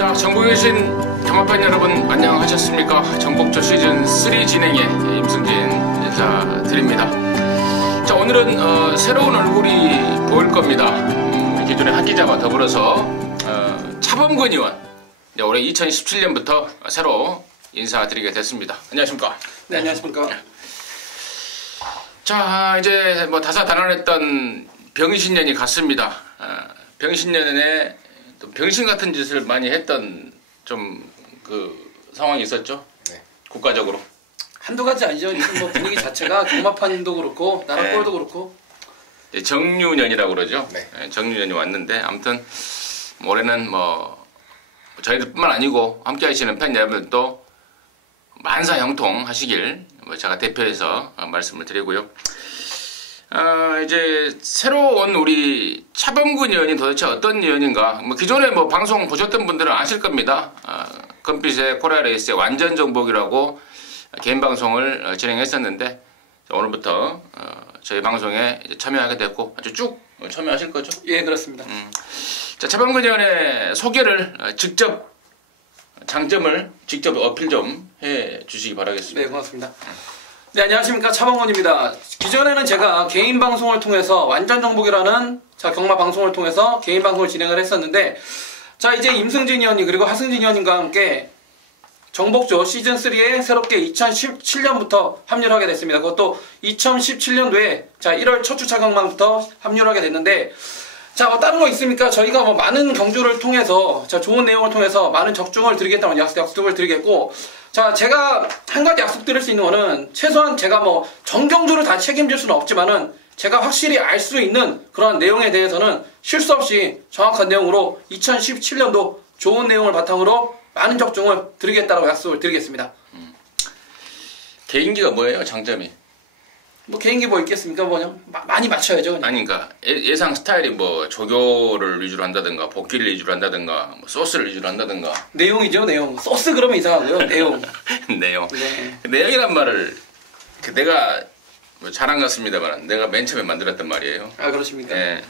자, 전국에 계신 경마팬 여러분 안녕하셨습니까? 정복조 시즌3 진행의 임승진 인사드립니다. 자, 오늘은 새로운 얼굴이 보일 겁니다. 기존의 한 기자와 더불어서 차범근 의원, 올해 2017년부터 새로 인사드리게 됐습니다. 안녕하십니까? 네, 안녕하십니까? 자, 이제 뭐 다사다난했던 병신년이 갔습니다. 병신년에 또 병신 같은 짓을 많이 했던 좀 그 상황이 있었죠. 네. 국가적으로. 한두 가지 아니죠. 요즘 뭐 분위기 자체가 경마판도 그렇고 나라꼴도 그렇고. 정유년이라고 그러죠. 네. 정유년이 왔는데 아무튼 올해는 뭐 저희들뿐만 아니고 함께 하시는 팬 여러분들도 만사 형통 하시길 제가 대표해서 말씀을 드리고요. 이제 새로 온 우리 차범근 의원이 도대체 어떤 의원인가? 뭐 기존에 뭐 방송 보셨던 분들은 아실 겁니다. 금빛의 코리아 레이스의 완전 정복이라고 개인 방송을 진행했었는데 오늘부터 저희 방송에 이제 참여하게 됐고 아주 쭉 참여하실 거죠? 예, 그렇습니다. 자, 차범근 의원의 소개를 직접 장점을 직접 어필 좀 해 주시기 바라겠습니다. 네, 고맙습니다. 네, 안녕하십니까, 차범근입니다. 기존에는 제가 개인 방송을 통해서 완전 정복이라는 경마 방송을 통해서 개인 방송을 진행을 했었는데, 자, 이제 임승진 의원님 그리고 하승진 의원님과 함께 정복조 시즌3에 새롭게 2017년부터 합류를 하게 됐습니다. 그것도 2017년도에 자 1월 첫 주차 경마부터 합류를 하게 됐는데, 자, 뭐 다른 거 있습니까? 저희가 뭐 많은 경주를 통해서 좋은 내용을 통해서 많은 적중을 드리겠다는 약속을 드리겠고, 자, 제가 한 가지 약속 드릴 수 있는 거는 최소한 제가 뭐 전경주를 다 책임질 수는 없지만은 제가 확실히 알 수 있는 그런 내용에 대해서는 실수 없이 정확한 내용으로 2017년도 좋은 내용을 바탕으로 많은 적중을 드리겠다고 약속을 드리겠습니다. 개인기가 뭐예요? 장점이? 뭐 개인기 뭐 있겠습니까? 뭐냐? 많이 맞춰야죠. 그냥. 아니, 그러니까 예상 스타일이 뭐 조교를 위주로 한다든가 복귀를 위주로 한다든가 뭐 소스를 위주로 한다든가. 내용이죠, 내용. 소스 그러면 이상하고요. 내용. 내용. 네. 내용이란 말을 내가 뭐 자랑 같습니다만 내가 맨 처음에 만들었단 말이에요. 아, 그렇습니까? 예.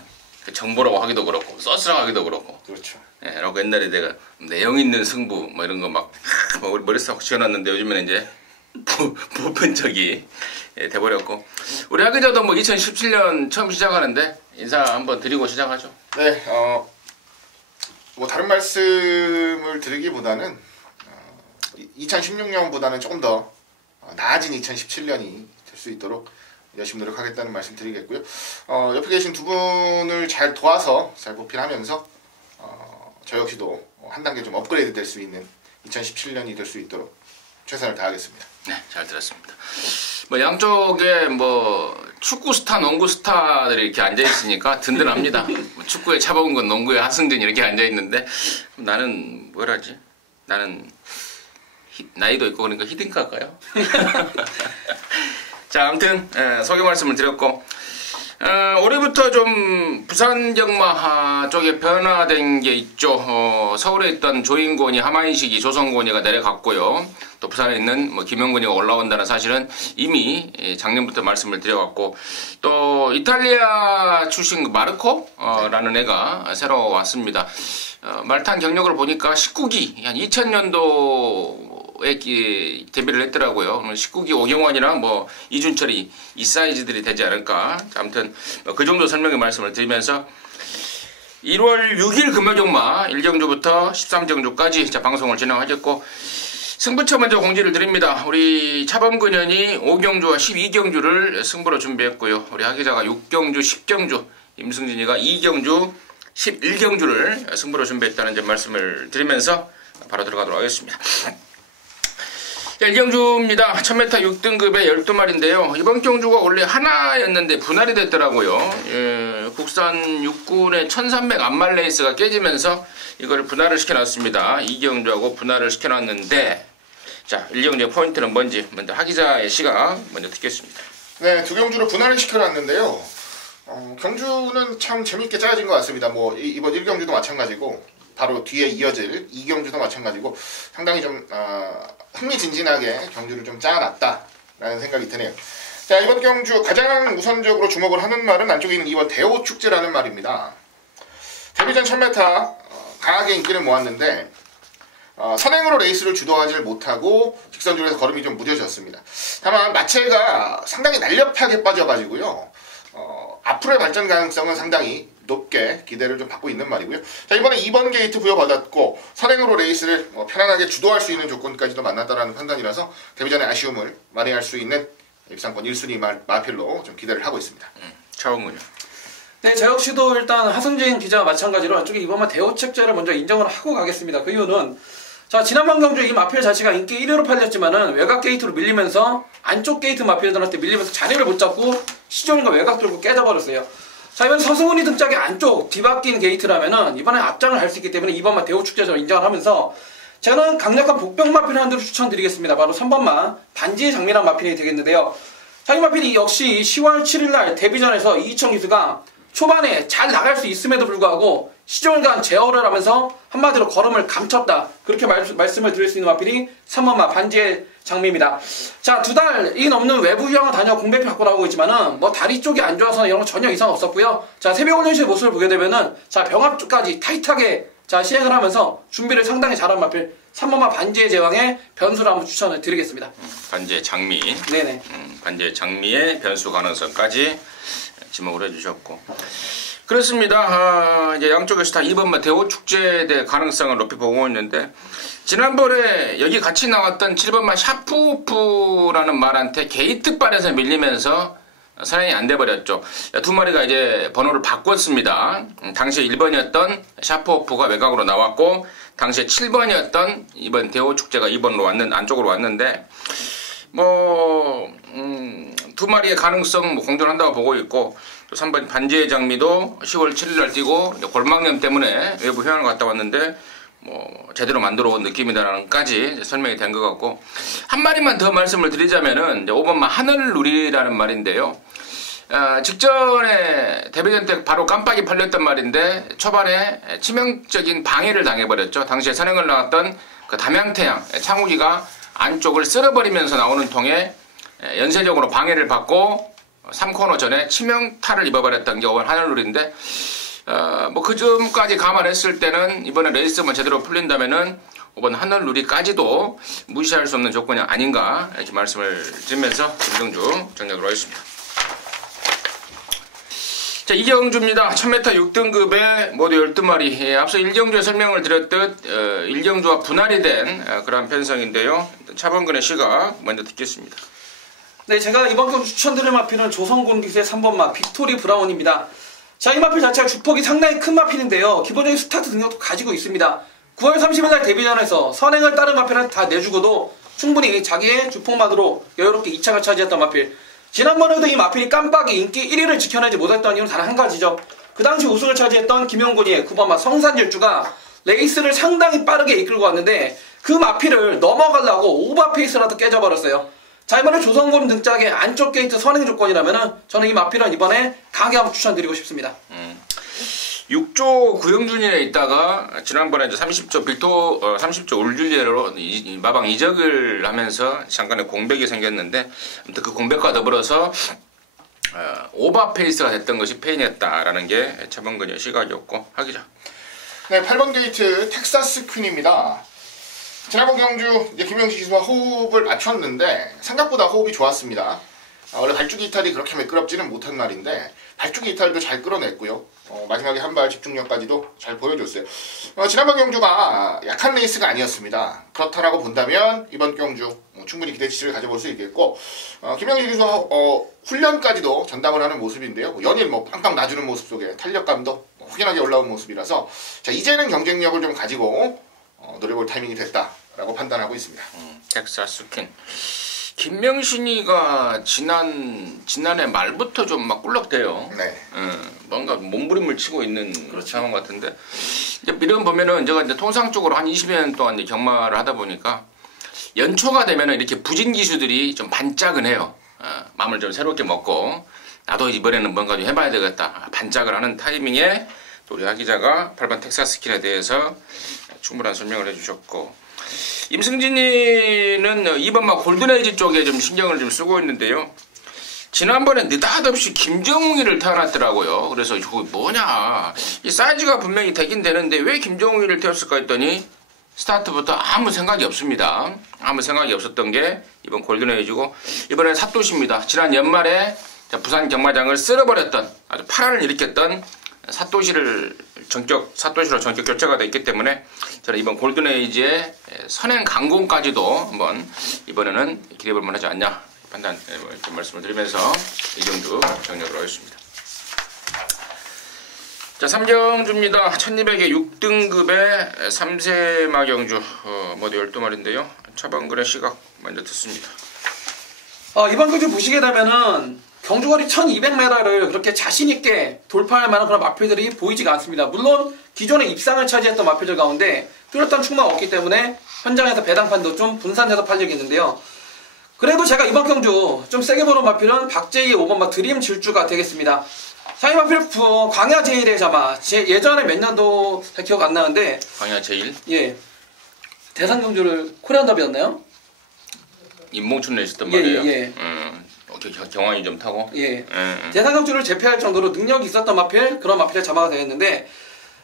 정보라고 하기도 그렇고 소스라고 하기도 그렇고. 그렇죠. 예, 라고 옛날에 내가 내용 있는 승부 뭐 이런 거 막 머릿속에 지어놨는데 요즘에는 이제 보편적이 돼버렸고, 우리 하 기자도 뭐 2017년 처음 시작하는데 인사 한번 드리고 시작하죠. 네, 뭐 다른 말씀을 드리기보다는 2016년보다는 조금 더 나아진 2017년이 될 수 있도록 열심히 노력하겠다는 말씀 드리겠고요. 옆에 계신 두 분을 잘 도와서 잘 보필하면서 저 역시도 한 단계 좀 업그레이드 될 수 있는 2017년이 될 수 있도록 최선을 다하겠습니다. 네, 잘 들었습니다. 뭐 양쪽에 뭐 축구 스타, 농구 스타들이 이렇게 앉아 있으니까 든든합니다. 뭐 축구에 차범근, 농구에 하승진 이렇게 앉아 있는데 나는 뭐라지? 나는 나이도 있고 그러니까 히딩크할까요? 자, 아무튼 소개 말씀을 드렸고, 올해부터 좀 부산 경마 쪽에 변화된 게 있죠. 서울에 있던 조인권이 하마인식이 조성권이가 내려갔고요. 또 부산에 있는 뭐 김영근이가 올라온다는 사실은 이미 작년부터 말씀을 드려갖고, 또 이탈리아 출신 마르코라는 애가 새로 왔습니다. 말탄 경력을 보니까 19기 한 2000년도에 데뷔를 했더라고요. 19기 오경환이랑 뭐 이준철이 이 사이즈들이 되지 않을까. 아무튼 그 정도 설명의 말씀을 드리면서 1월 6일 금요경마 1경주부터 13경주까지 방송을 진행하겠고, 승부처 먼저 공지를 드립니다. 우리 차범근 의원이 5경주와 12경주를 승부로 준비했고요. 우리 하 기자가 6경주, 10경주, 임승진이가 2경주, 11경주를 승부로 준비했다는 점 말씀을 드리면서 바로 들어가도록 하겠습니다. 1경주입니다. 1000m 6등급의 12마리인데요. 이번 경주가 원래 하나였는데 분할이 됐더라고요. 국산 육군의 1300 암말 레이스가 깨지면서 이걸 분할을 시켜놨습니다. 2경주하고 분할을 시켜놨는데, 자, 1경주의 포인트는 뭔지 먼저 하 기자의 시각 먼저 듣겠습니다. 네, 두 경주를 분할을 시켜놨는데요. 경주는 참 재밌게 짜여진 것 같습니다. 뭐 이번 1경주도 마찬가지고 바로 뒤에 이어질 2경주도 마찬가지고 상당히 좀 흥미진진하게 경주를 좀 짜놨다라는 생각이 드네요. 자, 이번 경주 가장 우선적으로 주목을 하는 말은 안쪽에 있는 이번 대호축제라는 말입니다. 데뷔전 1000m 강하게 인기를 모았는데 선행으로 레이스를 주도하지 못하고 직선줄에서 걸음이 좀 무뎌졌습니다. 다만 마체가 상당히 날렵하게 빠져가지고요. 앞으로의 발전 가능성은 상당히 높게 기대를 좀 받고 있는 말이고요. 자, 이번에 2번 게이트 부여받았고 선행으로 레이스를 편안하게 주도할 수 있는 조건까지도 만났다라는 판단이라서 데뷔전의 아쉬움을 만회할 수 있는 입상권 1순위 마필로 좀 기대를 하고 있습니다. 차원군요. 네, 저 역시도 일단 하승진 기자와 마찬가지로 안쪽에 이번만 대우책제를 먼저 인정을 하고 가겠습니다. 그 이유는 자, 지난번 경주 이 마필 자체가 인기 1위로 팔렸지만은 외곽 게이트로 밀리면서 안쪽 게이트 마필들한테 밀리면서 자리를 못 잡고 시종인과 외곽 들고 깨져버렸어요. 자, 이번 서승훈이 등짝의 안쪽 뒤바뀐 게이트라면은 이번에 앞장을 할 수 있기 때문에 이번만 대우축제를 인정을 하면서 저는 강력한 복병 마필 한 대로 추천드리겠습니다. 바로 3번만 반지의 장미란 마필이 되겠는데요. 자, 이 마필이 역시 10월 7일날 데뷔전에서 이희청 기수가 초반에 잘 나갈 수 있음에도 불구하고 시종일관 제어를 하면서 한마디로 걸음을 감췄다. 그렇게 말씀을 드릴 수 있는 마필이 3번마 반지의 장미입니다. 자, 2달이 넘는 외부 휴양을 다녀 공백이 갖고 나오고 있지만은 뭐 다리 쪽이 안 좋아서 이런 거 전혀 이상 없었고요. 자, 새벽훈련실의 모습을 보게 되면은 자, 병합 쪽까지 타이트하게 자, 시행을 하면서 준비를 상당히 잘한 마필 3번마 반지의 제왕의 변수를 한번 추천을 드리겠습니다. 반지의 장미. 네네. 반지의 장미의 변수 가능성까지 지목을 해주셨고. 그렇습니다. 이제 양쪽에서 다 2번마 대우축제에 대해 가능성을 높이 보고 있는데, 지난번에 여기 같이 나왔던 7번마 샤프오프라는 말한테 게이트발에서 밀리면서 선행이 안 돼버렸죠. 두 마리가 이제 번호를 바꿨습니다. 당시에 1번이었던 샤프오프가 외곽으로 나왔고, 당시에 7번이었던 이번 대우축제가 2번으로 안쪽으로 왔는데, 두 마리의 가능성 공존한다고 보고 있고, 또 3번 반지의 장미도 10월 7일날 뛰고 골막염 때문에 외부 휴양을 갔다 왔는데 제대로 만들어 온 느낌이다라는까지 설명이 된 것 같고, 한 마리만 더 말씀을 드리자면은 5번만 하늘누리라는 말인데요. 직전에 데뷔전 때 바로 깜빡이 팔렸던 말인데 초반에 치명적인 방해를 당해버렸죠. 당시에 선행을 나왔던 그 담양태양 창욱이가 안쪽을 쓸어버리면서 나오는 통에 연쇄적으로 방해를 받고 3코너 전에 치명타를 입어버렸던 게 5번 하늘누리인데, 그 점까지 감안했을 때는 이번에 레이스만 제대로 풀린다면은 5번 하늘누리까지도 무시할 수 없는 조건이 아닌가, 이렇게 말씀을 드리면서 김경주 정리하도록 하겠습니다. 자, 이경주입니다. 1000m 6등급에 모두 12마리. 앞서 1경주에 설명을 드렸듯 1경주와 분할이 된 그런 편성인데요. 차범근의 시각 먼저 듣겠습니다. 네, 제가 이번 경주 추천드릴 마필은 조성곤 기수의 3번마 빅토리 브라운입니다. 자, 이 마필 자체가 주폭이 상당히 큰 마필인데요. 기본적인 스타트 능력도 가지고 있습니다. 9월 30일날 데뷔전에서 선행을 따른 마필한테 다 내주고도 충분히 자기의 주폭만으로 여유롭게 2차를 차지했던 마필. 지난번에도 이 마필이 깜빡이 인기 1위를 지켜내지 못했던 이유는 단 한 가지죠. 그 당시 우승을 차지했던 김용곤이의 9번마 성산질주가 레이스를 상당히 빠르게 이끌고 왔는데 그 마필을 넘어가려고 오버페이스라도 깨져버렸어요. 자, 이번에 조성곤 등짝의 안쪽 게이트 선행 조건이라면은 저는 이 마필은 이번에 강하게 한번 추천드리고 싶습니다. 6조 구영준이에 있다가 지난번에 이제 30조 울줄리에로 마방 이적을 하면서 잠깐의 공백이 생겼는데, 아무튼 그 공백과 더불어서 오버페이스가 됐던 것이 페인이었다라는 게 차범근의 시각이었고, 하기자. 네, 8번 게이트 텍사스 퀸입니다. 지난번 경주 김영식 기수와 호흡을 맞췄는데 생각보다 호흡이 좋았습니다. 원래 발주기 이탈이 그렇게 매끄럽지는 못한 날인데 발주기 이탈도 잘 끌어냈고요. 마지막에 한 발 집중력까지도 잘 보여줬어요. 지난번 경주가 약한 레이스가 아니었습니다. 그렇다라고 본다면 이번 경주 충분히 기대치를 가져볼 수 있겠고, 김영식 기수와 훈련까지도 전담을 하는 모습인데요. 연일 빵빵 놔주는 모습 속에 탄력감도 확연하게 올라온 모습이라서, 자, 이제는 경쟁력을 좀 가지고 노려볼 타이밍이 됐다라고 판단하고 있습니다. 텍사스 퀸. 김명신이가 지난해 말부터 좀 막 꿀럭대요. 네. 뭔가 몸부림을 치고 있는 그런 상황 같은데, 이제 이런 보면은 제가 이제 통상적으로 한 20여 년 동안 이제 경마를 하다 보니까 연초가 되면은 이렇게 부진 기수들이 좀 반짝은 해요. 마음을 좀 새롭게 먹고 나도 이번에는 뭔가 좀 해봐야 되겠다 반짝을 하는 타이밍에 또 우리 하 기자가 8번 텍사스 퀸에 대해서 충분한 설명을 해주셨고, 임승진이는 2번마 골든에이지 쪽에 좀 신경을 좀 쓰고 있는데요. 지난번에 느닷없이 김정웅이를 태어났더라고요. 그래서 이거 뭐냐, 이 사이즈가 분명히 되긴 되는데 왜 김정웅이를 태웠을까 했더니 스타트부터 아무 생각이 없습니다. 아무 생각이 없었던 게 이번 골든에이지고 이번엔 삿도시입니다. 지난 연말에 부산 경마장을 쓸어버렸던 아주 파란을 일으켰던 삿도시로 전격 교체가 되어 있기 때문에 저는 이번 골든에이지의 선행 강공까지도 한번 이번에는 기대해볼 만하지 않냐 판단 말씀을 드리면서 이경주 정리하도록 하겠습니다. 자, 3경주입니다. 1200의 6등급의 3세마 경주 모두 12마리인데요. 차범근의 시각 먼저 듣습니다. 이번 경주 보시게 되면은 경주거리 1200m를 그렇게 자신있게 돌파할 만한 그런 마필들이 보이지가 않습니다. 물론 기존에 입상을 차지했던 마필들 가운데 뚜렷한 충마가 없기 때문에 현장에서 배당판도 좀 분산돼서 팔리고 있는데요. 그래도 제가 이번 경주 좀 세게 보는 마필은 박재희 5번마 드림 질주가 되겠습니다. 상위 마필 광야 제일의 자마 예전에 몇 년도 잘 기억 안 나는데 광야 제일? 예, 대상 경주를 코리안 더비였나요? 임봉춘에 있었던 말이에요. 예. 경환이 좀 타고. 예. 대상 경주를 제패할 정도로 능력이 있었던 마필, 그런 마필의 자마가 되었는데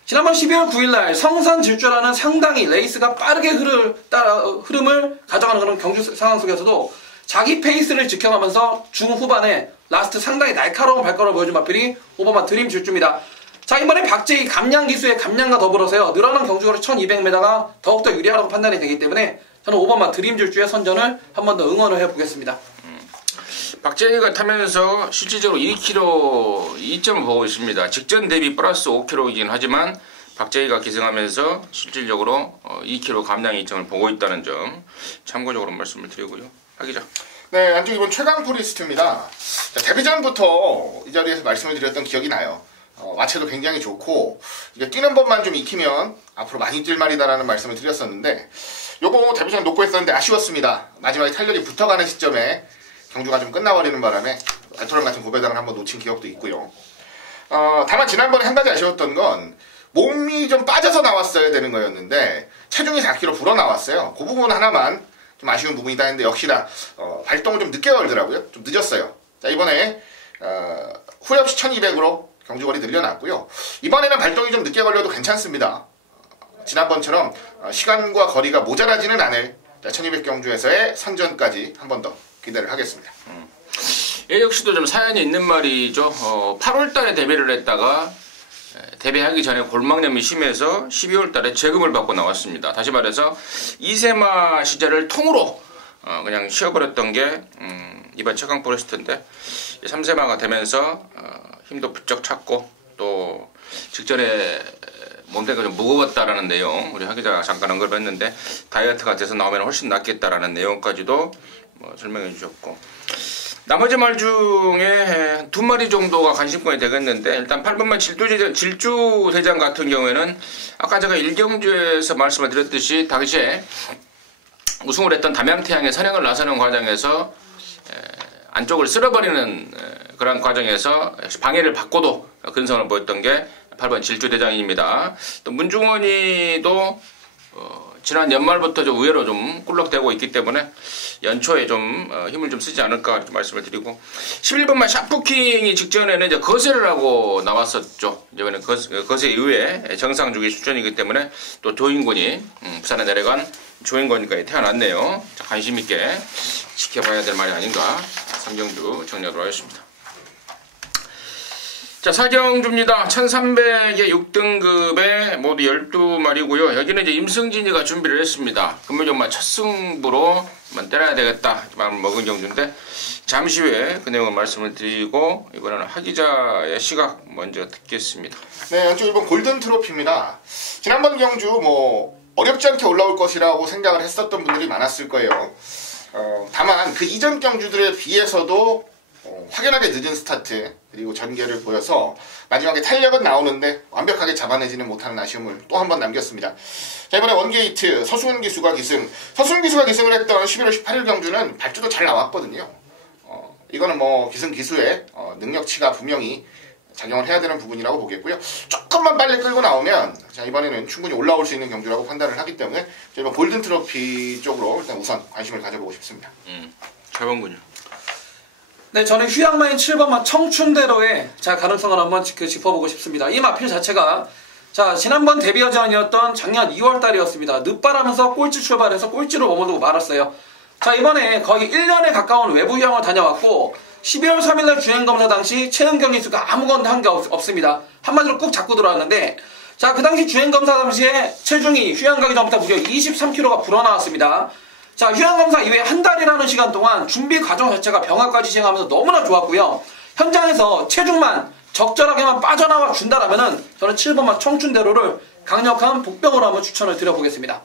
지난번 12월 9일날 성산 질주라는 상당히 레이스가 빠르게 흐름을 가져가는 그런 경주 상황 속에서도 자기 페이스를 지켜가면서 중후반에 라스트 상당히 날카로운 발걸음을 보여준 마필이 오버마 드림 질주입니다. 자, 이번에 박재희 감량 기수의 감량과 더불어서요 늘어난 경주거리 1200m가 더욱더 유리하다고 판단이 되기 때문에 저는 오버마 드림 질주의 선전을 한 번 더 응원을 해보겠습니다. 박재희가 타면서 실질적으로 2km 이점을 보고 있습니다. 직전 대비 플러스 5km이긴 하지만 박재희가 기승하면서 실질적으로 2km 감량 이점을 보고 있다는 점 참고적으로 말씀을 드리고요. 하기자. 네, 안쪽 이번 최강 포리스트입니다. 데뷔 전부터 이 자리에서 말씀을 드렸던 기억이 나요. 마체도 굉장히 좋고 이게 뛰는 법만 좀 익히면 앞으로 많이 뛸 말이다라는 말씀을 드렸었는데 요거 데뷔 전 놓고 했었는데 아쉬웠습니다. 마지막에 탄력이 붙어가는 시점에 경주가 좀 끝나버리는 바람에 알토란 같은 고배당을 한번 놓친 기억도 있고요. 다만 지난번에 한 가지 아쉬웠던 건 몸이 좀 빠져서 나왔어야 되는 거였는데 체중이 4kg 불어 나왔어요. 그 부분 하나만 좀 아쉬운 부분이다 했는데 역시나 발동을 좀 늦게 걸더라고요. 좀 늦었어요. 자, 이번에 후회 없이 1200으로 경주거리 늘려놨고요. 이번에는 발동이 좀 늦게 걸려도 괜찮습니다. 지난번처럼 시간과 거리가 모자라지는 않을 1200 경주에서의 선전까지 한 번 더 기대를 하겠습니다. 얘 역시도 좀 사연이 있는 말이죠. 8월달에 데뷔를 했다가 데뷔하기 전에 골막염이 심해서 12월달에 재금을 받고 나왔습니다. 다시 말해서 2세마 시절을 통으로 그냥 쉬어버렸던 게 이번 최강 포레스트인데 3세마가 되면서 힘도 부쩍 찼고 또 직전에 몸대가 좀 무거웠다라는 내용 우리 하 기자가 잠깐 언급했는데 다이어트가 돼서 나오면 훨씬 낫겠다라는 내용까지도 설명해 주셨고 나머지 말 중에 2마리 정도가 관심권이 되겠는데 일단 8번만 질주대장 같은 경우에는 아까 제가 1경주에서 말씀을 드렸듯이 당시에 우승을 했던 담양태양의 선행을 나서는 과정에서 안쪽을 쓸어버리는 그런 과정에서 방해를 받고도 근성을 보였던 게 8번 질주대장입니다. 또 문중원이도 지난 연말부터 좀 의외로 좀 꿀럭대고 있기 때문에 연초에 좀 힘을 좀 쓰지 않을까 이렇게 말씀을 드리고 11번만 샤프킹이 직전에는 이제 거세를 하고 나왔었죠. 이번에 거세 이후에 정상주기 출전이기 때문에 또 조인권이 부산에 내려간 조인권까지 태어났네요. 자, 관심 있게 지켜봐야 될 말이 아닌가 3경주 정리하도록 하겠습니다. 자, 4경주입니다. 1300의 6등급에 모두 12마리고요. 여기는 이제 임승진이가 준비를 했습니다. 금요일마 첫 승부로 한번 때려야 되겠다 마음을 먹은 경주인데 잠시 후에 그 내용을 말씀을 드리고 이번에는 하 기자의 시각 먼저 듣겠습니다. 네, 연주 1번 골든 트로피입니다. 지난번 경주 어렵지 않게 올라올 것이라고 생각을 했었던 분들이 많았을 거예요. 다만 그 이전 경주들에 비해서도 확연하게 늦은 스타트 그리고 전개를 보여서 마지막에 탄력은 나오는데 완벽하게 잡아내지는 못하는 아쉬움을 또 한 번 남겼습니다. 자, 이번에 원게이트 서수은 기수가 기승 기승을 했던 11월 18일 경주는 발주도 잘 나왔거든요. 이거는 기승 기수의 능력치가 분명히 작용을 해야 되는 부분이라고 보겠고요. 조금만 빨리 끌고 나오면 자, 이번에는 충분히 올라올 수 있는 경주라고 판단을 하기 때문에 저희가 골든 트로피 쪽으로 일단 우선 관심을 가져보고 싶습니다. 차범근요. 네, 저는 휴양마인 7번마 청춘대로의 가능성을 한번 짚어보고 싶습니다. 이 마필 자체가 자, 지난번 데뷔전이었던 작년 2월달이었습니다. 늦바라면서 꼴찌 출발해서 꼴찌로 머무르고 말았어요. 자, 이번에 거의 1년에 가까운 외부 휴양을 다녀왔고 12월 3일날 주행검사 당시 체온 경기수가 아무것도 한 게 없습니다. 한마디로 꾹 잡고 들어왔는데, 자, 그 당시 주행검사 당시에 체중이 휴양 가기 전부터 무려 23kg가 불어나왔습니다. 자, 휴양검사 이후에 한 달이라는 시간 동안 준비 과정 자체가 병합까지 시행하면서 너무나 좋았고요. 현장에서 체중만 적절하게만 빠져나와 준다라면은 저는 7번마 청춘대로를 강력한 복병으로 한번 추천을 드려보겠습니다.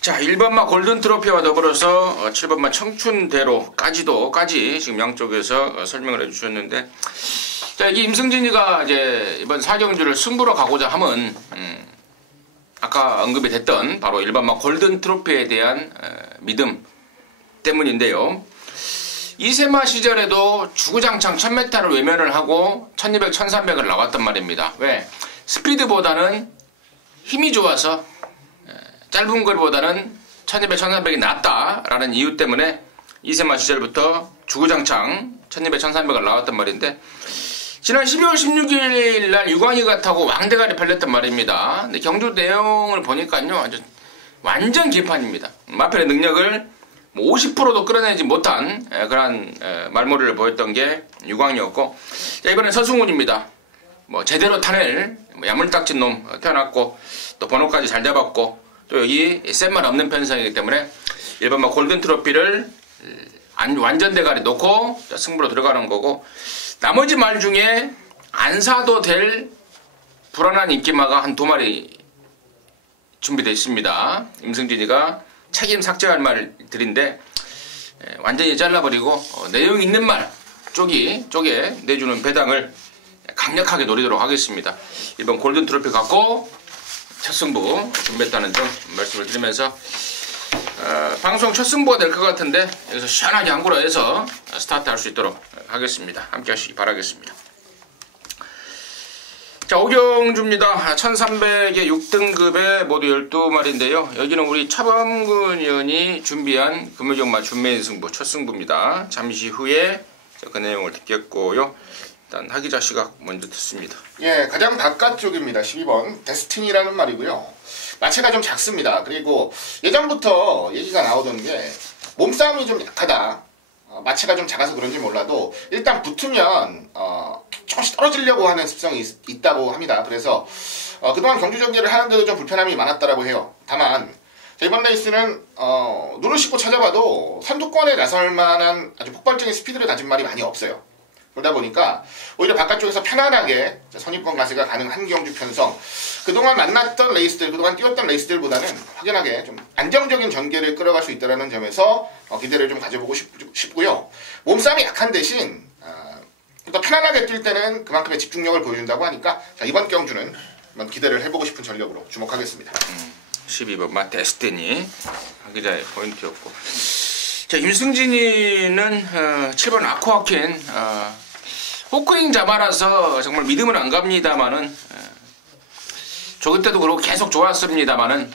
자, 1번마 골든 트로피와 더불어서 7번마 청춘대로까지 지금 양쪽에서 설명을 해주셨는데, 자, 이게 임승진이가 이제 이번 4경주를 승부로 가고자 함은 아까 언급이 됐던 바로 1번마 골든 트로피에 대한 믿음 때문인데요. 이세마 시절에도 주구장창 1000m를 외면을 하고 1200, 1300을 나왔단 말입니다. 왜? 스피드보다는 힘이 좋아서 짧은 거리보다는 1200, 1300이 낫다라는 이유 때문에 이세마 시절부터 주구장창 1200, 1300을 나왔단 말인데, 지난 12월 16일 날 유광이가 타고 왕대가리 팔렸단 말입니다. 근데 경주 내용을 보니까요, 완전 개판입니다. 마펠의 능력을 50%도 끌어내지 못한 그런 말머리를 보였던 게 유광이었고, 자, 이번엔 서승훈입니다. 뭐 제대로 타낼 야물딱진 놈 태어났고, 또 번호까지 잘 잡았고, 또 여기 센 말 없는 편성이기 때문에 1번마 골든 트로피를 완전 대가리 놓고 승부로 들어가는 거고, 나머지 말 중에 안 사도 될 불안한 인기마가 한 2마리 준비되어 있습니다. 임승진이가 책임 삭제할 말들인데 완전히 잘라버리고 내용 있는 말 쪽에 내주는 배당을 강력하게 노리도록 하겠습니다. 이번 골든 트로피 갖고 첫 승부 준비했다는 점 말씀을 드리면서 방송 첫 승부가 될 것 같은데 여기서 시원하게 한구로 해서 스타트 할 수 있도록 하겠습니다. 함께 하시기 바라겠습니다. 자, 오경주입니다. 1300의 6등급에 모두 12마리인데요. 여기는 우리 차범근 의원이 준비한 금요경마 준메인 승부 첫 승부입니다. 잠시 후에 그 내용을 듣겠고요. 일단 하기자 시각 먼저 듣습니다. 예, 가장 바깥쪽입니다. 12번 데스티니라는 말이고요. 마체가 좀 작습니다. 그리고 예전부터 얘기가 나오던 게 몸싸움이 좀 약하다. 마체가 좀 작아서 그런지 몰라도 일단 붙으면 조금씩 떨어지려고 하는 습성이 있다고 합니다. 그래서 그동안 경주 전개를 하는데도 좀 불편함이 많았다라고 해요. 다만 이번 레이스는 눈을 씻고 찾아봐도 선두권에 나설 만한 아주 폭발적인 스피드를 가진 말이 많이 없어요. 그러다 보니까 오히려 바깥쪽에서 편안하게 선입권 가세가 가능한 경주 편성, 그동안 만났던 레이스들, 그동안 뛰었던 레이스들보다는 확연하게 좀 안정적인 전개를 끌어갈 수 있다는 점에서 기대를 좀 가져보고 싶고요. 몸싸움이 약한 대신 또 편안하게 뛸 때는 그만큼의 집중력을 보여준다고 하니까, 자, 이번 경주는 한번 기대를 해보고 싶은 전력으로 주목하겠습니다. 12번 데스티니 하기자의 포인트였고, 자, 임승진이는 7번 아쿠아킨 호크잉 잡아라서 정말 믿음은 안 갑니다만은 저 그때도 그렇고 계속 좋았습니다만은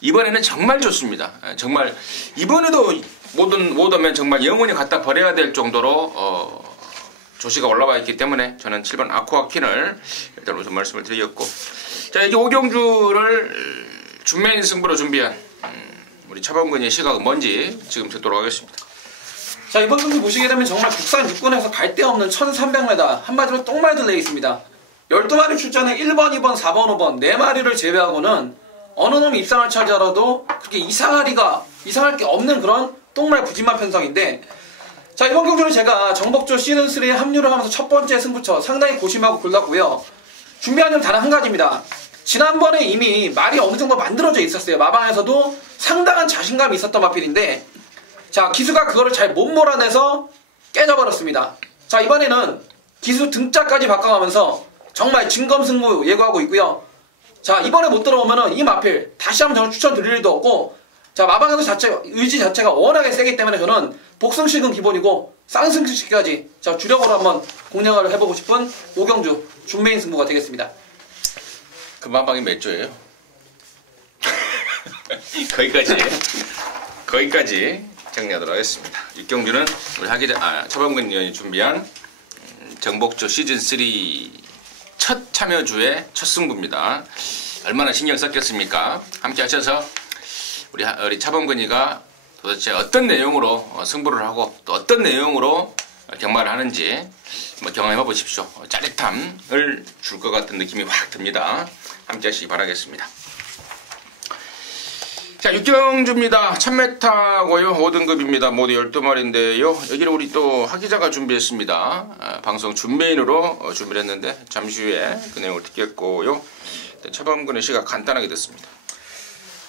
이번에는 정말 좋습니다. 정말 이번에도 못 오면 정말 영원히 갖다 버려야 될 정도로 조시가 올라와 있기 때문에 저는 7번 아쿠아킨을 일단 우선 말씀을 드렸고, 자, 이제 오경주를 준메인 승부로 준비한 우리 차범근의 시각은 뭔지 지금 듣도록 하겠습니다. 자, 이번 경기 보시게 되면 정말 국산 육군에서 갈 데 없는 1300m, 한마디로 똥말들 레이스입니다. 12마리 출전에 1번, 2번, 4번, 5번 4마리를 제외하고는 어느 놈이 입상을 차지하라도 그렇게 이상할 게 없는 그런 똥말 부진만 편성인데, 자, 이번 경주는 제가 정복조 시즌3에 합류를 하면서 첫 번째 승부처 상당히 고심하고 골랐고요. 준비한 점 단 한 가지입니다. 지난번에 이미 말이 어느 정도 만들어져 있었어요. 마방에서도 상당한 자신감이 있었던 마필인데, 자, 기수가 그거를 잘 못 몰아내서 깨져버렸습니다. 자, 이번에는 기수 등짝까지 바꿔가면서 정말 진검승부 예고하고 있고요. 자, 이번에 못 들어오면은 이 마필 다시 한번 저는 추천드릴 일도 없고, 자, 마방에서 의지 자체가 워낙에 세기 때문에 저는 복승식은 기본이고 쌍승식까지 자, 주력으로 한번 공략을 해보고 싶은 오경주 준메인 승부가 되겠습니다. 그 마방이 몇 조예요? 거기까지 정리하도록 하겠습니다. 육경주는 우리 차범근 의원이 준비한 정복조 시즌3 첫 참여주의 첫 승부입니다. 얼마나 신경 썼겠습니까? 함께 하셔서 우리 차범근이가 도대체 어떤 내용으로 승부를 하고 또 어떤 내용으로 경마를 하는지 한번 경험해 보십시오. 짜릿함을 줄 것 같은 느낌이 확 듭니다. 함께 하시기 바라겠습니다. 자, 6경주입니다. 1000m고요. 5등급입니다. 모두 12마리인데요. 여기를 우리 또 하기자가 준비했습니다. 방송 준메인으로 준비를 했는데 잠시 후에 그 내용을 듣겠고요. 차범근의 시가 간단하게 듣습니다.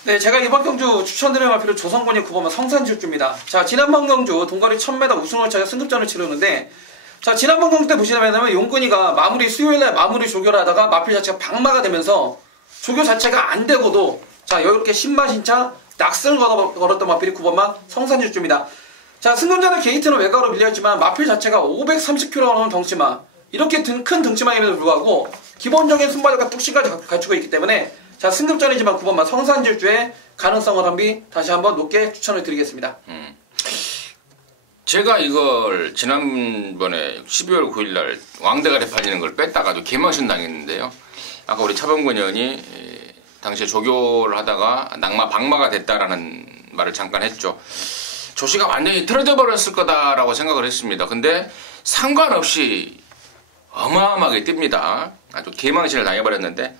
네, 제가 이번 경주 추천드릴 마필은 조성곤이 9번마 성산질주입니다. 자, 지난번 경주 동거리 1000m 우승을 차려 승급전을 치르는데, 자, 지난번 경주 때 보시면 용근이가 수요일날 마무리 조교를 하다가 마필 자체가 방마가 되면서 조교 자체가 안 되고도 자, 여유롭게 신마신차 낙승을 걸었던 마필이 9번마 성산질주입니다. 자, 승급전의 게이트는 외곽으로 밀려있지만 마필 자체가 530kg 넘는 덩치마, 이렇게 큰 덩치마임에도 불구하고 기본적인 순발력과 뚝심까지 갖추고 있기 때문에 자, 승급전이지만 9번마 성산질주의 가능성을 다시 한번 높게 추천을 드리겠습니다. 제가 이걸 지난번에 12월 9일날 왕대가리 팔리는 걸 뺐다가도 개망신 당했는데요. 아까 우리 차범근 의원이 당시에 조교를 하다가 방마가 됐다라는 말을 잠깐 했죠. 조씨가 완전히 틀어져 버렸을 거다라고 생각을 했습니다. 근데 상관없이 어마어마하게 뜹니다. 아주 개망신을 당해버렸는데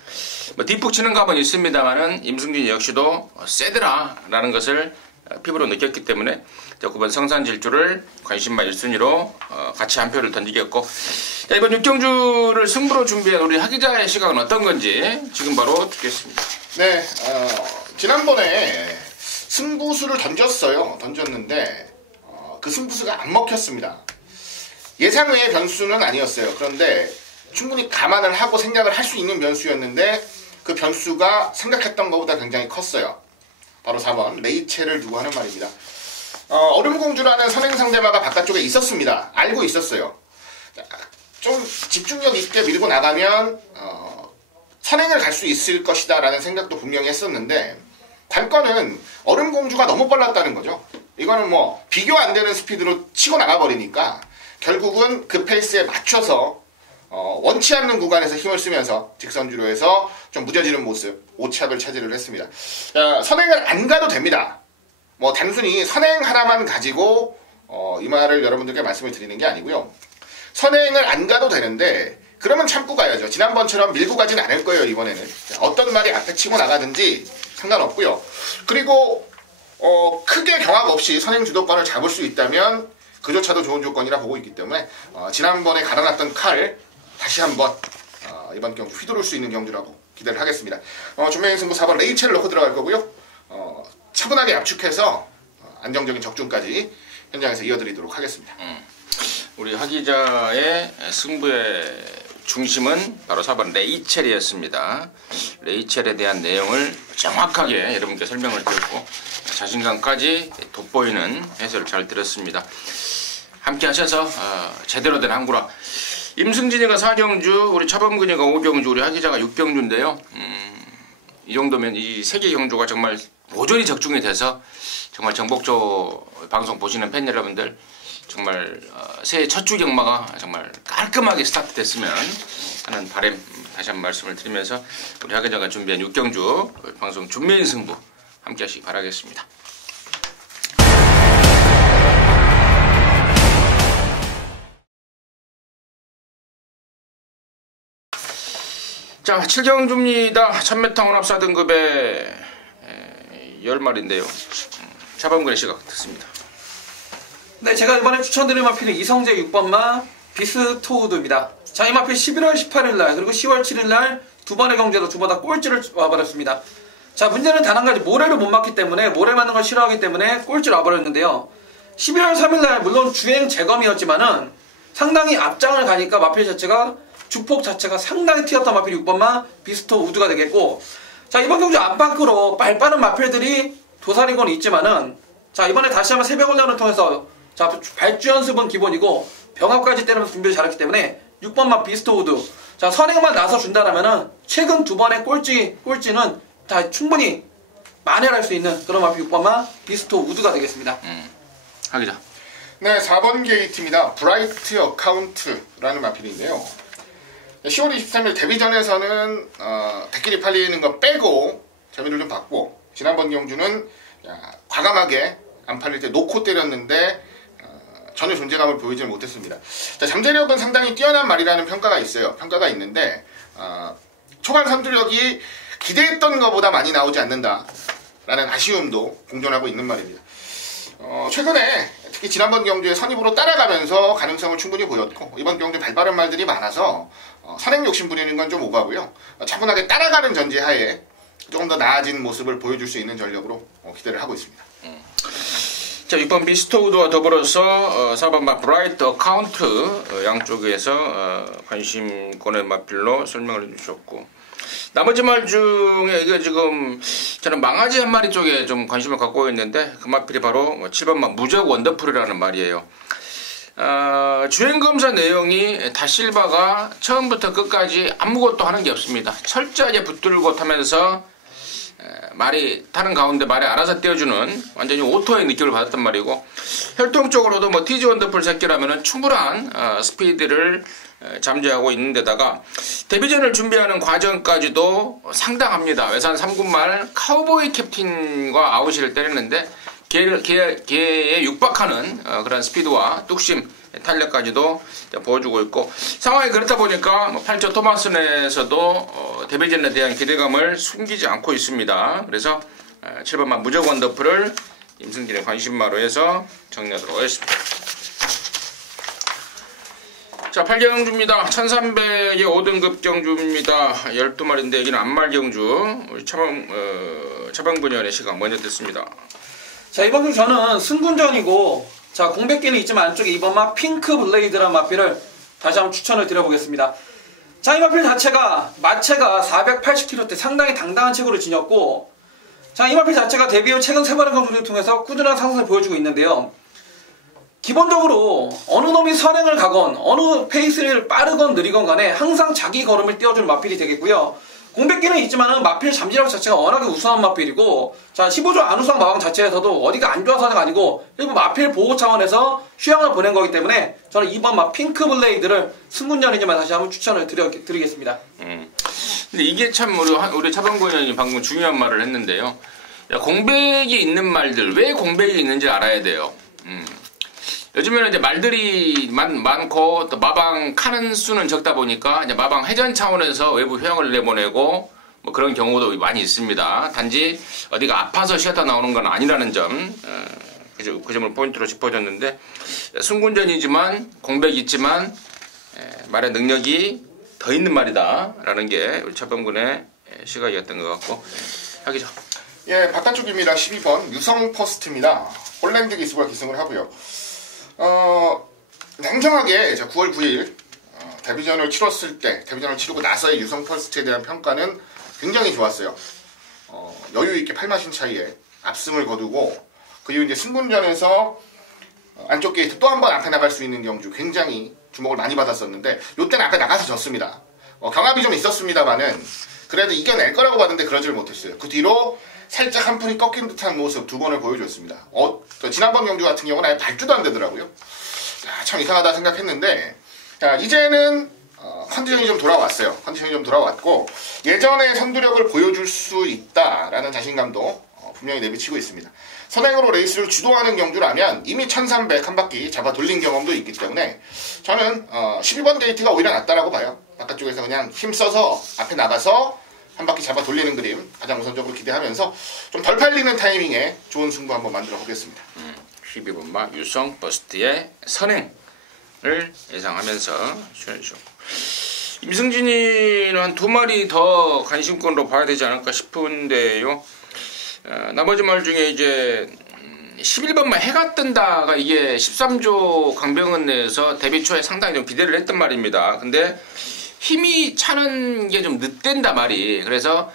뒷북 치는 감은 있습니다만은 임승진 역시도 세더라라는 것을 피부로 느꼈기 때문에 9번 성산질주를 관심마 1순위로 같이 한 표를 던지겠고, 자, 이번 6경주를 승부로 준비한 우리 하기자의 시각은 어떤 건지 지금 바로 듣겠습니다. 네, 지난번에 승부수를 던졌는데 그 승부수가 안 먹혔습니다. 예상외의 변수는 아니었어요. 그런데 충분히 감안을 하고 생각을 할 수 있는 변수였는데 그 변수가 생각했던 것보다 굉장히 컸어요. 바로 4번 레이첼을 두고 하는 말입니다. 얼음공주라는 선행상대마가 바깥쪽에 있었습니다. 알고 있었어요. 좀 집중력 있게 밀고 나가면 선행을 갈 수 있을 것이다 라는 생각도 분명히 했었는데, 관건은 얼음공주가 너무 빨랐다는 거죠. 이거는 뭐 비교 안 되는 스피드로 치고 나가버리니까 결국은 그 페이스에 맞춰서 원치 않는 구간에서 힘을 쓰면서 직선주로 해서 좀 무뎌지는 모습, 오착을 차지를 했습니다. 선행을 안 가도 됩니다. 뭐 단순히 선행 하나만 가지고 이 말을 여러분들께 말씀을 드리는 게 아니고요. 선행을 안 가도 되는데 그러면 참고 가야죠. 지난번처럼 밀고 가진 않을 거예요. 이번에는 어떤 말이 앞에 치고 나가든지 상관없고요. 그리고 크게 경합 없이 선행 주도권을 잡을 수 있다면 그조차도 좋은 조건이라 보고 있기 때문에 지난번에 갈아놨던 칼 다시 한번 이번 경주 휘두를 수 있는 경주라고 기대를 하겠습니다. 준메인 승부 4번 레이첼을 넣고 들어갈 거고요. 차분하게 압축해서 안정적인 적중까지 현장에서 이어드리도록 하겠습니다. 우리 하기자의 승부의 중심은 바로 4번 레이첼이었습니다. 레이첼에 대한 내용을 정확하게 여러분께 설명을 드렸고 자신감까지 돋보이는 해설을 잘 들었습니다. 함께 하셔서 제대로 된 항구라. 임승진이가 4경주, 우리 차범근이가 5경주, 우리 하기자가 6경주인데요. 이 정도면 이 3개 경주가 정말 모조리 적중이 돼서 정말 정복조 방송 보시는 팬 여러분들 정말 새해 첫 주 경마가 정말 깔끔하게 스타트 됐으면 하는 바람 다시 한번 말씀을 드리면서 우리 하기자가 준비한 6경주 방송 준메인 승부 함께 하시기 바라겠습니다. 자, 7경주입니다. 1000m 혼합 4등급의 10마리인데요. 차범근의 시각 듣습니다. 네, 제가 이번에 추천드릴 마필은 이성재 6번마 비스토우드입니다. 자, 이 마필 11월 18일날 그리고 10월 7일날 두 번의 경주에서 두 번 다 꼴찌를 와버렸습니다. 자, 문제는 단 한 가지, 모래를 못 맞기 때문에, 모래 맞는 걸 싫어하기 때문에 꼴찌를 와버렸는데요. 11월 3일날 물론 주행 재검이었지만은 상당히 앞장을 가니까 마필 자체가 주폭 자체가 상당히 튀었던 마필 6번마 비스토 우드가 되겠고, 자, 이번 경주 안팎으로 발빠른 마필들이 도사리곤 있지만은, 자, 이번에 다시 한번 새벽 훈련을 통해서 자, 발주 연습은 기본이고 병합까지 때리면서 준비를 잘했기 때문에 6번마 비스토 우드, 자, 선행만 나서 준다라면은 최근 두 번의 꼴찌는 다 충분히 만회할 수 있는 그런 마필 6번마 비스토 우드가 되겠습니다. 네, 4번 게이트입니다. 브라이트 어카운트라는 마필인데요. 10월 23일 데뷔전에서는 대끼리 팔리는 거 빼고 재미를 좀 봤고, 지난번 경주는 과감하게 안 팔릴 때 놓고 때렸는데 전혀 존재감을 보이지 못했습니다. 자, 잠재력은 상당히 뛰어난 말이라는 평가가 있는데 초반 선두력이 기대했던 것보다 많이 나오지 않는다라는 아쉬움도 공존하고 있는 말입니다. 최근에 특히 지난번 경주에 선입으로 따라가면서 가능성을 충분히 보였고, 이번 경주 발빠른 말들이 많아서 선행 욕심 부리는 건 좀 오바고요. 차분하게 따라가는 전제하에 조금 더 나아진 모습을 보여줄 수 있는 전력으로 기대를 하고 있습니다. 자, 6번 비스토우드와 더불어서 4번 브라이트 어카운트 양쪽에서 관심권의 마필로 설명을 해주셨고, 나머지 말 중에 이게 지금 저는 망아지 한 마리 쪽에 좀 관심을 갖고 있는데, 그 마필이 바로 7번 무적 원더풀이라는 말이에요. 주행검사 내용이 다실바가 처음부터 끝까지 아무것도 하는 게 없습니다. 철저하게 붙들고 타면서 말이 타는 가운데 말이 알아서 떼어주는 완전히 오토의 느낌을 받았단 말이고, 혈통적으로도 뭐 티지 원더풀 새끼라면 충분한 스피드를 잠재하고 있는 데다가 데뷔전을 준비하는 과정까지도 상당합니다. 외산 3군 말 카우보이 캡틴과 아웃을 때리는데 개에 육박하는 그런 스피드와 뚝심, 탄력까지도 보여주고 있고, 상황이 그렇다 보니까 8조 토마슨에서도 데뷔전에 대한 기대감을 숨기지 않고 있습니다. 그래서 7번만 무적 원더풀을 임승진의 관심마로 해서 정리하도록 하겠습니다. 자, 8경주입니다. 1300의 5등급 경주입니다. 12마리인데 여기는 안말 경주. 우리 차범근연의 시간 먼저 듣습니다. 자, 이번 중 저는 승군전이고, 자, 공백기는 있지만 안쪽에 이번 마 핑크 블레이드라는 마필을 다시 한번 추천을 드려보겠습니다. 자, 이 마필 자체가 마체가 480kg대 상당히 당당한 체구를 지녔고, 자, 이 마필 자체가 데뷔 후 최근 3번의 경주를 통해서 꾸준한 상승을 보여주고 있는데요. 기본적으로 어느 놈이 선행을 가건 어느 페이스를 빠르건 느리건 간에 항상 자기 걸음을 띄워주는 마필이 되겠고요. 공백기는 있지만은 마필 잠재력 자체가 워낙에 우수한 마필이고, 자, 15조 안우수왕 마왕 자체에서도 어디가 안 좋아서가 아니고 일부 마필 보호 차원에서 휴양을 보낸 거기 때문에 저는 이번 막 핑크 블레이드를 승군전이지만 다시 한번 추천을 드리겠습니다. 근데 이게 참 우리 차범근 의원이 방금 중요한 말을 했는데요. 야, 공백이 있는 말들, 왜 공백이 있는지 알아야 돼요. 요즘에는 이제 말들이 많고 또 마방 카는 수는 적다 보니까 이제 마방 회전 차원에서 외부 휴양을 내보내고 뭐 그런 경우도 많이 있습니다. 단지 어디가 아파서 쉬었다 나오는 건 아니라는 점, 그 점을 포인트로 짚어줬는데, 승군전이지만 공백이 있지만 말의 능력이 더 있는 말이다라는 게 우리 차범근의 시각이었던 것 같고, 하기죠. 예, 바깥쪽입니다. 12번 유성 퍼스트입니다. 홀랜드 기수가 기승을 하고요. 냉정하게 9월 9일 데뷔전을 치렀을 때, 데뷔전을 치르고 나서의 유성 퍼스트에 대한 평가는 굉장히 좋았어요. 여유있게 8마신 차이에 압승을 거두고, 그리고 이제 승군전에서 안쪽 게이트 또 한 번 앞에 나갈 수 있는 경주 굉장히 주목을 많이 받았었는데, 요때는 앞에 나가서 졌습니다. 경합이 좀 있었습니다만은 그래도 이겨낼 거라고 봤는데 그러지를 못했어요. 그 뒤로 살짝 한 푼이 꺾인 듯한 모습 2번을 보여줬습니다. 지난번 경주 같은 경우는 아예 발주도 안 되더라고요. 참 이상하다 생각했는데, 이제는 컨디션이 좀 돌아왔어요. 컨디션이 좀 돌아왔고, 예전의 선두력을 보여줄 수 있다라는 자신감도 분명히 내비치고 있습니다. 선행으로 레이스를 주도하는 경주라면 이미 1300 한 바퀴 잡아 돌린 경험도 있기 때문에 저는 12번 게이트가 오히려 낫다라고 봐요. 바깥쪽에서 그냥 힘써서 앞에 나가서 한 바퀴 잡아 돌리는 그림 가장 우선적으로 기대하면서 좀 덜 팔리는 타이밍에 좋은 승부 한번 만들어 보겠습니다. 12번마 유성 버스트의 선행을 예상하면서 출연해주셨고, 임승진이는 한 2마리 더 관심권으로 봐야 되지 않을까 싶은데요. 나머지 말 중에 이제 11번만 해가 뜬다가 이게 13조 강병은 내에서 데뷔 초에 상당히 좀 기대를 했단 말입니다. 근데 힘이 차는 게 좀 늦댄다 말이. 그래서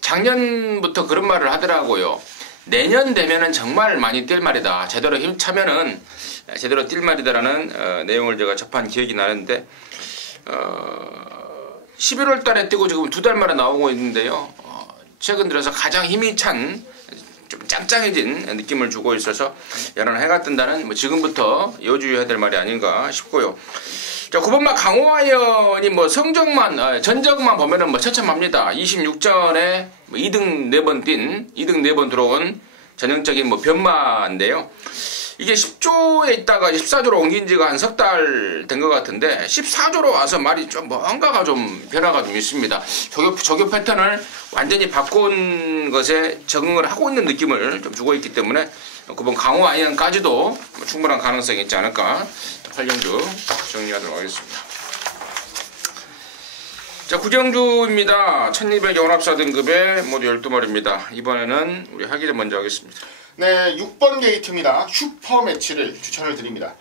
작년부터 그런 말을 하더라고요. 내년 되면은 정말 많이 뛸 말이다. 제대로 힘 차면은 제대로 뛸 말이다라는 내용을 제가 접한 기억이 나는데, 11월 달에 뛰고 지금 2달 만에 나오고 있는데요. 최근 들어서 가장 힘이 찬 좀 짱짱해진 느낌을 주고 있어서, 야는 해가 뜬다는 뭐 지금부터 여주해야 될 말이 아닌가 싶고요. 자, 9번마 강호아연이 뭐 성적만, 전적만 보면은 뭐 처참합니다. 26전에 뭐 2등 4번 뛴, 2등 4번 들어온 전형적인 뭐 변마인데요. 이게 10조에 있다가 14조로 옮긴 지가 한 석 달 된 것 같은데 14조로 와서 말이 좀 뭔가가 좀 변화가 좀 있습니다. 조교 패턴을 완전히 바꾼 것에 적응을 하고 있는 느낌을 좀 주고 있기 때문에 9번 강호아연까지도 충분한 가능성이 있지 않을까 8경주 정리하도록 하겠습니다. 자, 구경주입니다. 1200 연합사 등급의 모두 12마리입니다. 이번에는 우리 하기자 먼저 하겠습니다. 네, 6번 게이트입니다. 슈퍼 매치를 추천을 드립니다.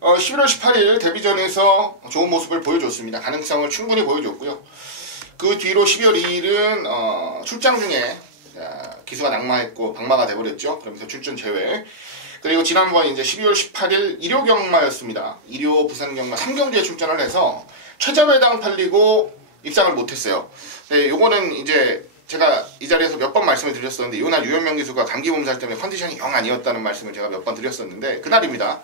11월 18일 데뷔전에서 좋은 모습을 보여줬습니다. 가능성을 충분히 보여줬고요. 그 뒤로 12월 2일은 출장 중에 기수가 낙마했고 박마가 돼버렸죠. 그러면서 출전 제외. 그리고 지난번 이제 12월 18일 일요 경마였습니다. 일요 부산 경마 3경주에 출전을 해서 최저배당 팔리고 입상을 못했어요. 네, 요거는 이제 제가 이 자리에서 몇 번 말씀을 드렸었는데 이날 유현명 기수가 감기 몸살 때문에 컨디션이 영 아니었다는 말씀을 제가 몇 번 드렸었는데 그날입니다.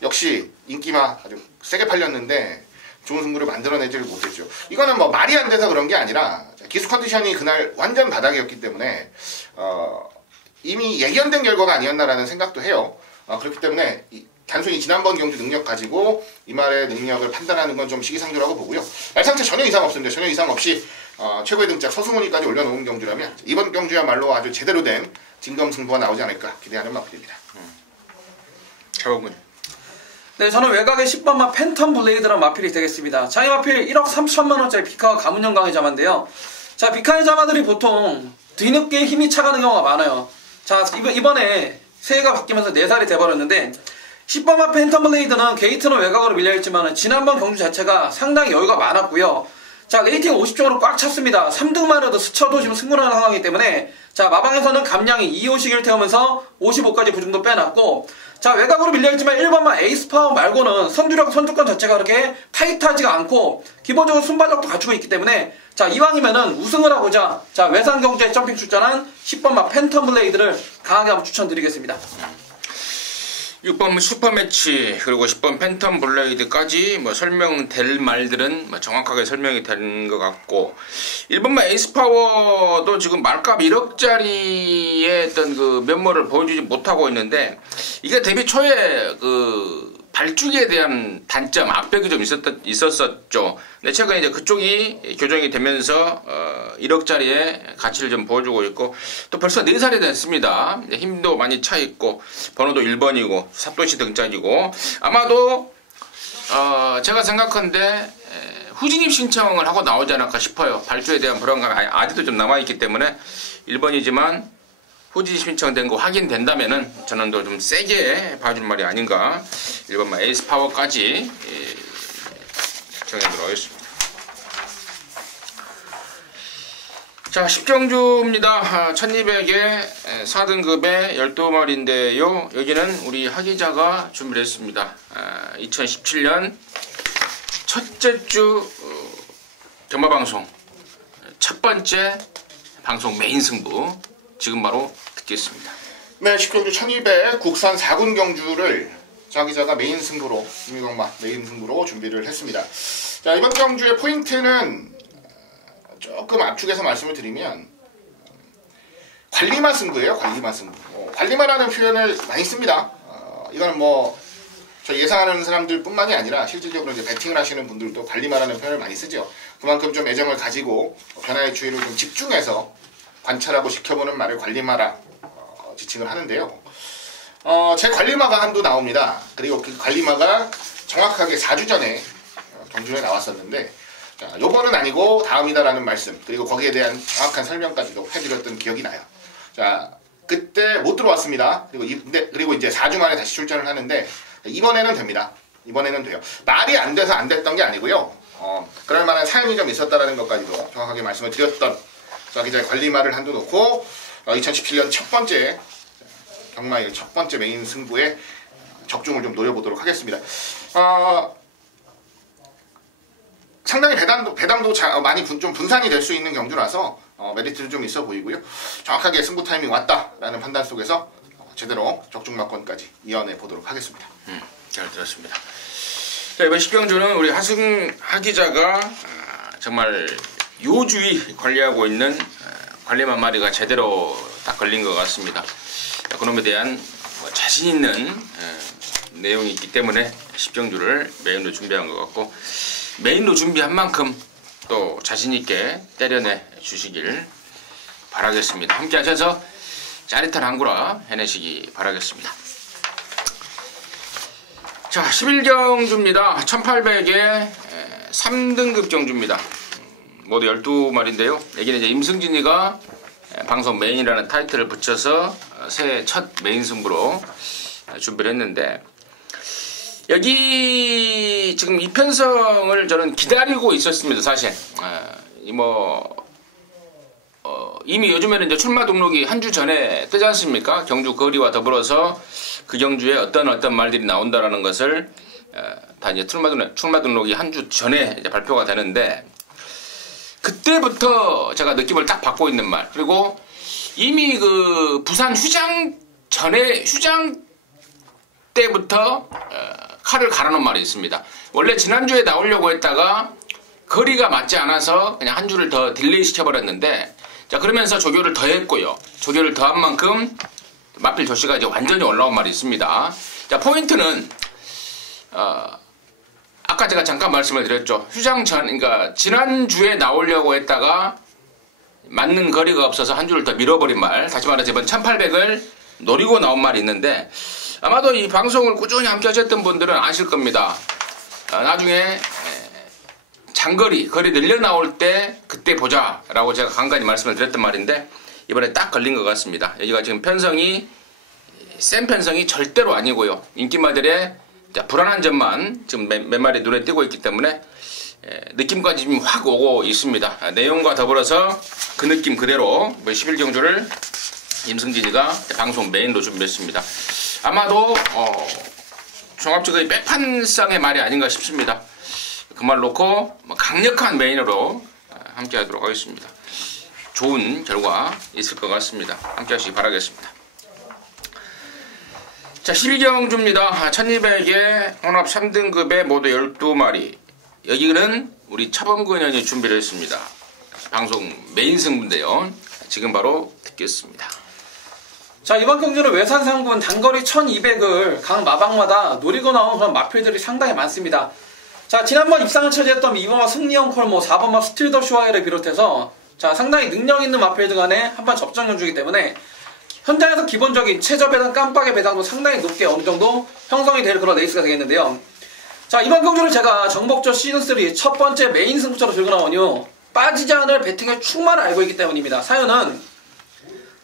역시 인기마 아주 세게 팔렸는데 좋은 승부를 만들어내지를 못했죠. 이거는 뭐 말이 안 돼서 그런 게 아니라 기수 컨디션이 그날 완전 바닥이었기 때문에 이미 예견된 결과가 아니었나라는 생각도 해요. 그렇기 때문에 단순히 지난번 경주 능력 가지고 이 말의 능력을 판단하는 건 좀 시기상조라고 보고요. 날상태 전혀 이상 없습니다. 전혀 이상 없이 최고의 등짝 서승훈이까지 올려놓은 경주라면 이번 경주야말로 아주 제대로 된 진검승부가 나오지 않을까 기대하는 마필입니다. 차범근. 네, 저는 외곽의 10번마 팬텀 블레이드란 마필이 되겠습니다. 자이 마필 1억 3천만 원짜리 비카와 가문형 강의 자마인데요. 자, 비카의 자마들이 보통 뒤늦게 힘이 차가는 경우가 많아요. 자, 이번에 새해가 바뀌면서 4살이 돼버렸는데 10번마 팬텀 블레이드는 게이트는 외곽으로 밀려있지만 지난번 경주 자체가 상당히 여유가 많았고요. 자, 레이팅 50점으로 꽉 찼습니다. 3등만 해도 스쳐도 지금 승부하는 상황이기 때문에 자, 마방에서는 감량이 2호식을 태우면서 55까지 그 정도 빼놨고 자, 외곽으로 밀려있지만 1번만 에이스파워 말고는 선두력 선두권 자체가 그렇게 타이트하지가 않고 기본적으로 순발력도 갖추고 있기 때문에 자, 이왕이면은 우승을 하고자 자, 외상 경주에 점핑 출전한 10번마 팬텀 블레이드를 강하게 한번 추천드리겠습니다. 6번 슈퍼매치 그리고 10번 팬텀 블레이드까지 뭐 설명될 말들은 뭐 정확하게 설명이 된 것 같고 1번만 에이스파워도 지금 말값 1억짜리의 어떤 그 면모를 보여주지 못하고 있는데 이게 데뷔 초에 그 발주기에 대한 단점, 악백이 좀 있었었죠. 근데 최근에 이제 그쪽이 교정이 되면서 1억짜리의 가치를 좀 보여주고 있고 또 벌써 4살이 됐습니다. 힘도 많이 차 있고 번호도 1번이고 삽도시 등짝이고 아마도 제가 생각한데 후진입 신청을 하고 나오지 않을까 싶어요. 발주에 대한 불안감이 아직도 좀 남아있기 때문에 1번이지만 후진 신청된 거 확인된다면은 저는 더 좀 세게 봐줄 말이 아닌가. 1번만 에이스 파워까지 정해보도록 하겠습니다. 자, 10경주입니다. 1200에 4등급의 12마리인데요. 여기는 우리 하기자가 준비를 했습니다. 2017년 첫째 주 경마방송 첫 번째 방송 메인 승부 지금 바로 듣겠습니다. 네, 10경주 1200 국산 4군 경주를 자기자가 메인 승부로 김유경마 메인 승부로 준비를 했습니다. 자, 이번 경주의 포인트는 조금 압축해서 말씀을 드리면 관리마 승부예요. 관리마 승부. 관리마라는 표현을 많이 씁니다. 이거는 뭐 저 예상하는 사람들 뿐만이 아니라 실질적으로 이제 배팅을 하시는 분들도 관리마라는 표현을 많이 쓰죠. 그만큼 좀 애정을 가지고 변화의 주의를 좀 집중해서 관찰하고 지켜보는 말을 관리마라 지칭을 하는데요. 제 관리마가 한두 나옵니다. 그리고 그 관리마가 정확하게 4주 전에 경주에 나왔었는데 자, 요번은 아니고 다음이다라는 말씀 그리고 거기에 대한 정확한 설명까지도 해드렸던 기억이 나요. 자, 그때 못 들어왔습니다. 그리고 이제 4주 만에 다시 출전을 하는데 이번에는 됩니다. 이번에는 돼요. 말이 안 돼서 안 됐던 게 아니고요. 그럴 만한 사연이 좀 있었다라는 것까지도 정확하게 말씀을 드렸던 기자의 관리말을 한두 놓고 2017년 첫 번째 경마의 첫 번째 메인 승부에 적중을 좀 노려보도록 하겠습니다. 상당히 배당도 많이 좀 분산이 될 수 있는 경주라서 메리트는 좀 있어 보이고요. 정확하게 승부 타이밍 왔다라는 판단 속에서 제대로 적중 막권까지 이어내 보도록 하겠습니다. 잘 들었습니다. 자, 이번 10경주는 우리 하승하 기자가 정말 요주의 관리하고 있는 관리만 마리가 제대로 딱 걸린 것 같습니다. 그놈에 대한 자신 있는 내용이 있기 때문에 10경주를 메인으로 준비한 것 같고, 메인으로 준비한 만큼 또 자신 있게 때려내 주시길 바라겠습니다. 함께 하셔서 짜릿한 한구라 해내시기 바라겠습니다. 자, 11경주입니다. 1800에 3등급 경주입니다. 모두 12마리인데요. 여기는 이제 임승진이가 방송 메인이라는 타이틀을 붙여서 새해 첫 메인 승부로 준비를 했는데, 여기 지금 이 편성을 저는 기다리고 있었습니다. 사실 이미 요즘에는 이제 출마 등록이 한 주 전에 뜨지 않습니까? 경주 거리와 더불어서 그 경주에 어떤 말들이 나온다라는 것을 다 이제 출마 등록이 한 주 전에 이제 발표가 되는데, 그때부터 제가 느낌을 딱 받고 있는 말, 그리고 이미 그 부산 휴장 때부터 칼을 갈아놓은 말이 있습니다. 원래 지난주에 나오려고 했다가 거리가 맞지 않아서 그냥 한 주를 더 딜레이 시켜버렸는데, 자, 그러면서 조교를 더 했고요. 조교를 더한 만큼 마필 조씨가 이제 완전히 올라온 말이 있습니다. 자, 포인트는 아까 제가 잠깐 말씀을 드렸죠. 휴장 전, 그러니까 지난주에 나오려고 했다가 맞는 거리가 없어서 한 주를 더 밀어버린 말, 다시 말해서 이번 1800을 노리고 나온 말이 있는데, 아마도 이 방송을 꾸준히 함께 하셨던 분들은 아실 겁니다. 나중에 장거리, 거리 늘려 나올 때 그때 보자 라고 제가 간간히 말씀을 드렸던 말인데, 이번에 딱 걸린 것 같습니다. 여기가 지금 편성이 센 편성이 절대로 아니고요. 인기마들의 불안한 점만 지금 몇 마리 눈에 띄고 있기 때문에 느낌까지 지금 확 오고 있습니다. 내용과 더불어서 그 느낌 그대로 11경주를 임승진이가 방송 메인으로 준비했습니다. 아마도 종합적의 백판상의 말이 아닌가 싶습니다. 그 말 놓고 강력한 메인으로 함께 하도록 하겠습니다. 좋은 결과 있을 것 같습니다. 함께 하시기 바라겠습니다. 자, 12경주입니다. 1200에 혼합 3등급에 모두 12마리. 여기는 우리 차범근현이 준비를 했습니다. 방송 메인 승부인데요. 지금 바로 듣겠습니다. 자, 이번 경주는 외산상군 단거리 1200을 각 마방마다 노리고 나온 그런 마필들이 상당히 많습니다. 자, 지난번 입상을 차지했던 2번마 승리형 콜모, 4번마 스틸더 슈와이를 비롯해서 자, 상당히 능력 있는 마필들 간에 한번 접전 경주이기 때문에 현장에서 기본적인 최저 배당, 깜빡의 배당도 상당히 높게 어느 정도 형성이 될 그런 레이스가 되겠는데요. 자, 이번 경주는 제가 정복조 시즌3 첫 번째 메인 승부처로 들고 나온 이유, 빠지지 않을 배팅의 충만을 알고 있기 때문입니다. 사연은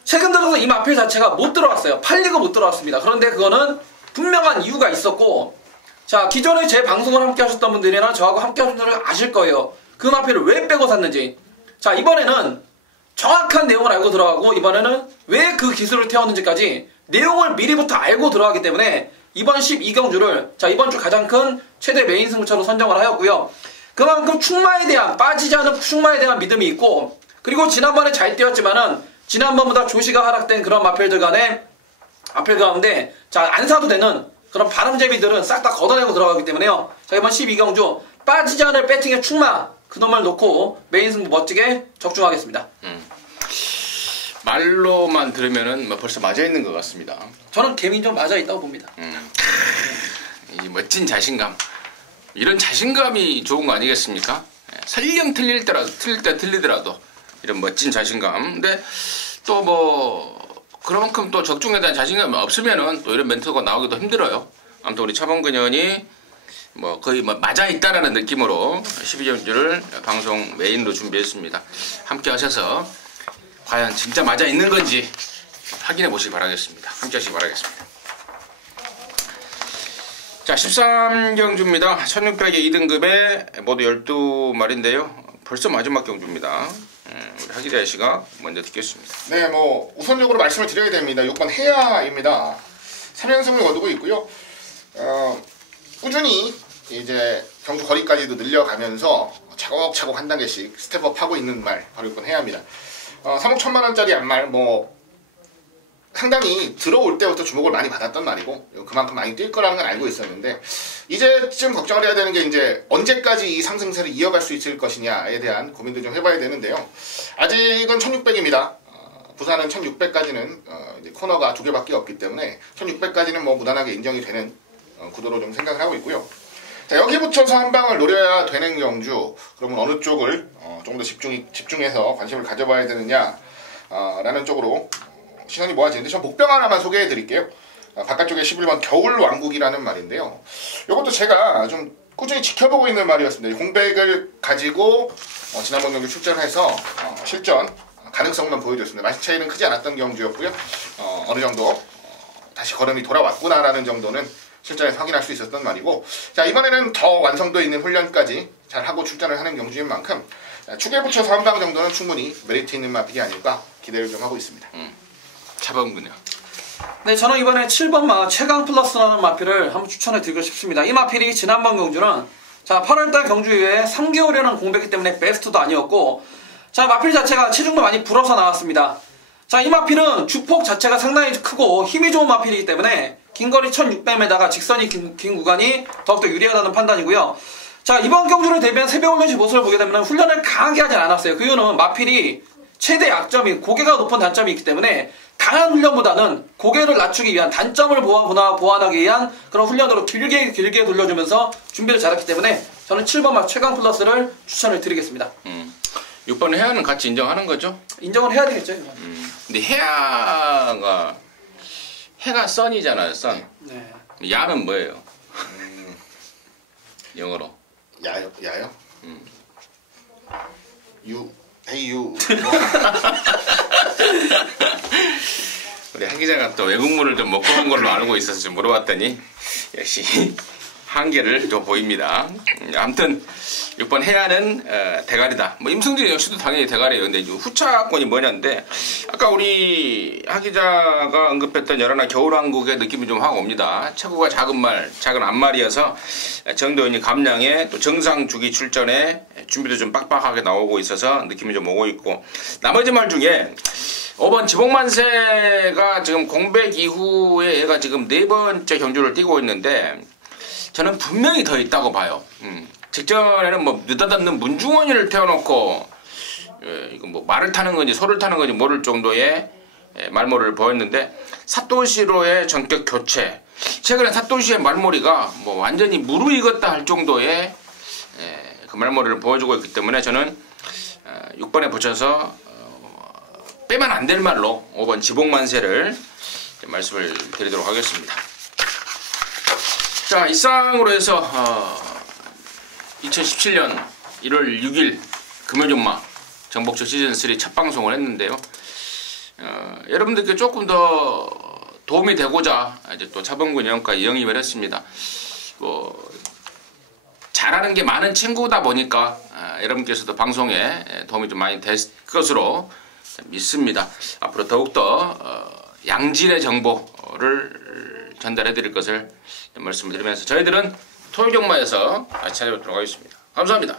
최근 들어서 이 마필 자체가 못 들어왔어요. 팔리고 못 들어왔습니다. 그런데 그거는 분명한 이유가 있었고, 자, 기존에 제 방송을 함께 하셨던 분들이나 저하고 함께 하셨던 분들은 아실 거예요. 그 마필을 왜 빼고 샀는지. 자, 이번에는 정확한 내용을 알고 들어가고, 이번에는 왜 그 기술을 태웠는지까지 내용을 미리부터 알고 들어가기 때문에 이번 12경주를 자, 이번 주 가장 큰 최대 메인 승부처로 선정을 하였고요. 그만큼 충마에 대한, 빠지지 않은 충마에 대한 믿음이 있고, 그리고 지난번에 잘 뛰었지만은 지난번보다 조시가 하락된 그런 마필들 간에 마필 가운데 자, 안 사도 되는 그런 바람제비들은 싹 다 걷어내고 들어가기 때문에요. 자, 이번 12경주 빠지지 않을 배팅의 충마, 그놈을 놓고 메인 승부 멋지게 적중하겠습니다. 말로만 들으면은 벌써 맞아 있는 것 같습니다. 저는 개인적으로 맞아 있다고 봅니다. 이 멋진 자신감, 이런 자신감이 좋은 거 아니겠습니까? 설령 틀릴 때 틀리더라도 이런 멋진 자신감. 근데 또 그만큼 또 적중에 대한 자신감이 없으면은 또 이런 멘트가 나오기도 힘들어요. 아무튼 우리 차범근현이 거의 맞아 있다라는 느낌으로 12경주를 방송 메인으로 준비했습니다. 함께 하셔서 과연 진짜 맞아 있는 건지 확인해 보시기 바라겠습니다. 함께 하시기 바라겠습니다. 자, 13경주입니다. 1600의 2등급에 모두 12마리인데요. 벌써 마지막 경주입니다. 우리 하기자 씨가 먼저 듣겠습니다. 네, 우선적으로 말씀을 드려야 됩니다. 6번 해야입니다. 3연승을 거두고 있고요. 꾸준히 이제 경주 거리까지도 늘려가면서 차곡차곡 한 단계씩 스텝업 하고 있는 말, 바로 6번 해야입니다. 3억 1천만 원짜리 안말, 상당히 들어올 때부터 주목을 많이 받았던 말이고 그만큼 많이 뛸 거라는 건 알고 있었는데 이제쯤 걱정을 해야 되는 게 이제 언제까지 이 상승세를 이어갈 수 있을 것이냐에 대한 고민도 좀 해봐야 되는데요. 아직은 1600입니다. 부산은 1600까지는 이제 코너가 2개밖에 없기 때문에 1600까지는 뭐 무난하게 인정이 되는 구도로 좀 생각을 하고 있고요. 자, 여기 붙여서 한 방을 노려야 되는 경주. 그러면 어느 쪽을 좀 더 집중해서 관심을 가져봐야 되느냐 라는 쪽으로 시선이 모아지는데 전 목병 하나만 소개해 드릴게요. 바깥쪽에 11번 겨울왕국이라는 말인데요. 이것도 제가 좀 꾸준히 지켜보고 있는 말이었습니다. 공백을 가지고 지난번 경주 출전해서 실전 가능성만 보여줬습니다. 마신 차이는 크지 않았던 경주였고요. 어느 정도 다시 걸음이 돌아왔구나라는 정도는 실전에서 확인할 수 있었던 말이고, 자, 이번에는 더 완성도 있는 훈련까지 잘 하고 출전을 하는 경주인 만큼 축에 붙여서 한 방 정도는 충분히 메리트 있는 마필이 아닐까 기대를 좀 하고 있습니다. 차범근요. 네, 저는 이번에 7번 최강 플러스라는 마필을 한번 추천해 드리고 싶습니다. 이 마필이 지난번 경주는 자 8월달 경주 이후에 3개월이라는 공백이기 때문에 베스트도 아니었고, 자 마필 자체가 체중도 많이 불어서 나왔습니다. 자, 이 마필은 주폭 자체가 상당히 크고 힘이 좋은 마필이기 때문에 긴거리 1600m가 직선이 긴 구간이 더욱더 유리하다는 판단이고요. 자, 이번 경주를 대비한 새벽 훈련시 모습을 보게 되면 훈련을 강하게 하진 않았어요. 그 이유는 마필이 최대 약점이 고개가 높은 단점이 있기 때문에 강한 훈련보다는 고개를 낮추기 위한 단점을 보완하기 위한 그런 훈련으로 길게 돌려주면서 준비를 잘했기 때문에 저는 7번 최강 플러스를 추천을 드리겠습니다. 6번 해야는 같이 인정하는 거죠? 인정을 해야 되겠죠. 근데 해야가 해가 선이잖아요. 선. 네. 야는 뭐예요? 영어로. 야요? 유. 우리 한 기자가 또 외국물을 좀 먹고 온 걸로 알고 있어서 좀 물어봤더니 역시 한계를 또 보입니다. 아무튼 6번 해야는 대가리다. 뭐 임승진 역시도 당연히 대가리예요. 근데 후차권이 뭐냐인데 아까 우리 하 기자가 언급했던 여러나 겨울왕국의 느낌이 좀 확 옵니다. 체구가 작은 앞말이어서 정도현이 감량에 또 정상 주기 출전에 준비도 좀 빡빡하게 나오고 있어서 느낌이 좀 오고 있고, 나머지 말 중에 5번 지복만세가 지금 공백 이후에 얘가 지금 4번째 경주를 뛰고 있는데 저는 분명히 더 있다고 봐요. 직전에는 뭐 느닷없는 문중원이를 태워놓고 이거 뭐 말을 타는 건지 소를 타는 건지 모를 정도의 말모를 보였는데 사토시로의 전격 교체, 최근에 사토시의 말머리가 뭐 완전히 무르익었다 할 정도의 그 말머리를 보여주고 있기 때문에 저는 6번에 붙여서 빼면 안 될 말로 5번 지복만세를 말씀을 드리도록 하겠습니다. 자, 이상으로 해서 2017년 1월 6일 금요일마 정복조 시즌3 첫 방송을 했는데요. 여러분들께 조금 더 도움이 되고자 이제 또 차범근 영과 영입을 했습니다. 뭐 잘하는 게 많은 친구다 보니까 여러분께서도 방송에 도움이 좀 많이 될 것으로 믿습니다. 앞으로 더욱더 양질의 정보를 전달해 드릴 것을 말씀을 드리면서 저희들은 토요일 경마에서 다시 찾아뵙도록 하겠습니다. 감사합니다.